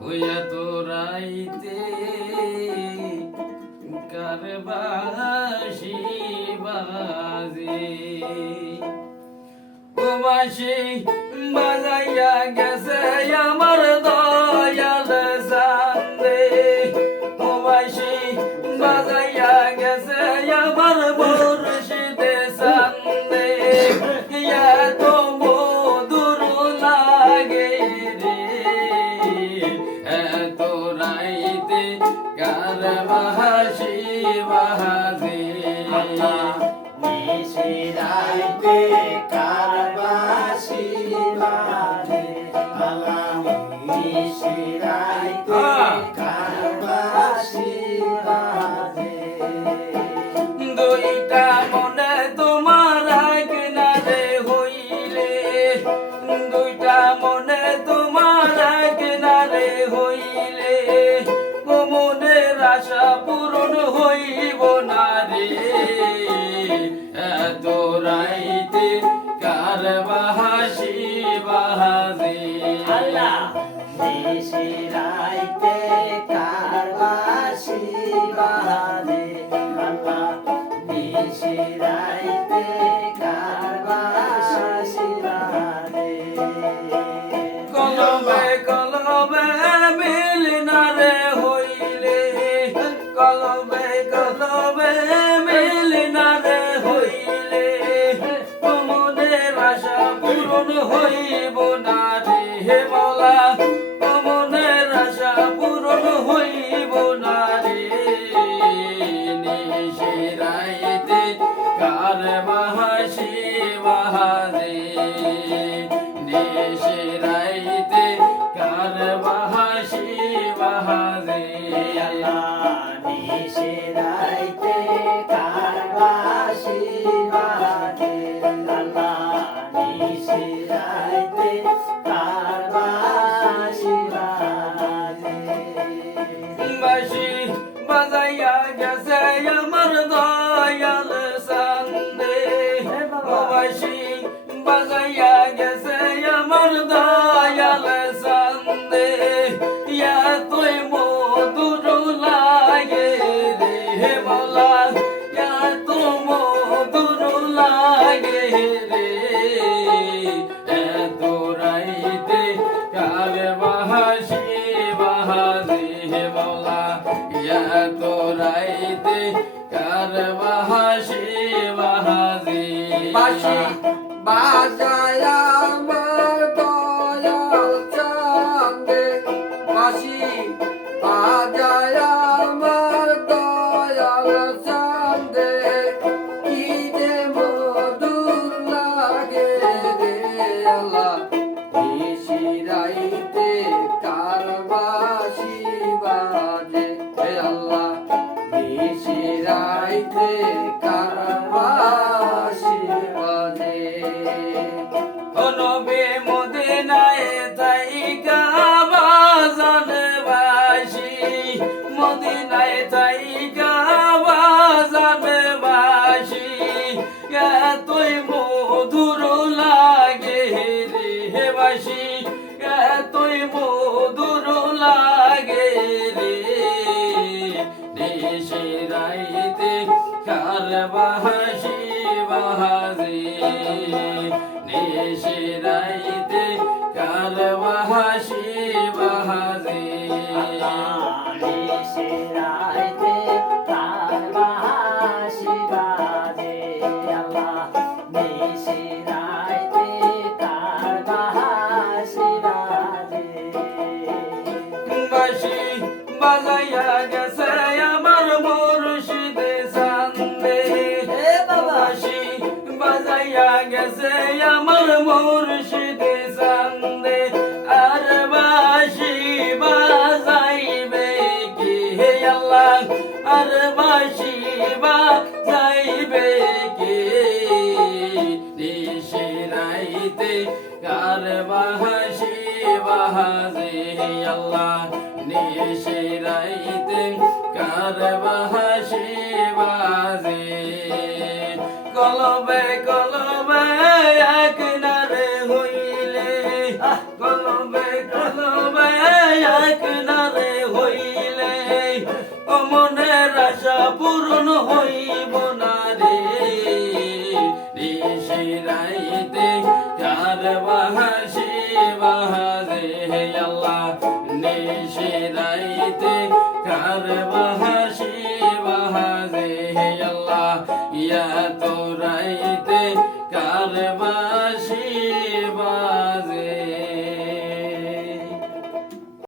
হইয়া তোরাইতে কারবাসি বাজে ও বাসি বাজাইয়া গেছে আমার দয়াল সান্দে ও বাসি বাজাইয়া গেছে আমার মুর্শিদে সান্দে ইয়া তো মধুর লাগে রে এত রাইতে কারবাসি বাজে নিশিরাইতে কারবাসি বাজে নিশিরাইতে কারবাসি বাজে দুইটা মনে তোমার কিনারে হইলে দুইটা মনে তোমার কিনারে হইলে ও মনের আশা পূরণ হইব না রে এত রাইতে কারবাসি বাজে আল্লাহ নিশিরাইতে কারবাসি বাজে আল্লাহ নিশিরাইতে কারবাসি বাজে কলবে কলবে মিলনারে হইলে কলবে কলবে মিলনারে হইলে মনের আশা পূরণ হইব না রে হে মওলা মনের আশা পূরণ হইব না রে নিশিরাইতে কারবাসি বাজে নিশিরাইতে কারবাসি বাজে আল্লাহ নিশিরাইতে কারবাসি বাজে আল্লাহ নিশিরাইতে কারবাসি বাজে বাঁশি বাজাইয়া গেছে আমার দয়াল সান্দে ও বাঁশি বাজাইয়া গেছে আমার দয়াল সান্দে ইয়া তুই মধুর লাগে রে হে মওলা ইয়া তো মধুর লাগে রে এত রাইতে কারবাসি বাজে হে মওলা ইয়া তো রাইতে কারবাসি বাজে বাঁশি বাজায় আমার দয়াল চাঁদে বাঁশি বাজায় আমার দয়াল চাঁদে কি যে মধুর লাগে রে আল্লাহ নিশিরাইতে কারবাসি বাজে হে আল্লাহ নিশিরাইতে কারবাসি বাজে ও নবী মদিনায় থাইকা বাজান বাসি মদিনায় থাইকা বাজান বাসি এতই মধুর লাগে রে হে বাসি এতই মধুর লাগে রে নিশিরাইতে কারবাসি বাজে নিশিরাইতে কারবাসি বাজে নিশিরাইতে কারবাসি বাজে আল্লাহ নিশিরাইতে কারবাসি বাজে বাঁশি বাজাইয়া গেছে আমার মুর্শিদে সান্দে হে বাবা বাঁশি বাজাইয়া গেছে আমার মুর্শিদে সান্দে আর বাঁশি বাজাইবে কি হে আল্লাহ আর বাঁশি বাজাইবে কি নিশিরাইতে কারবাসি বাজে আল্লাহ নিশিরাইতে কারবাসি বাজে কলবে কলবে এক নারে হইলে ইয়া তো রাইতে কারবা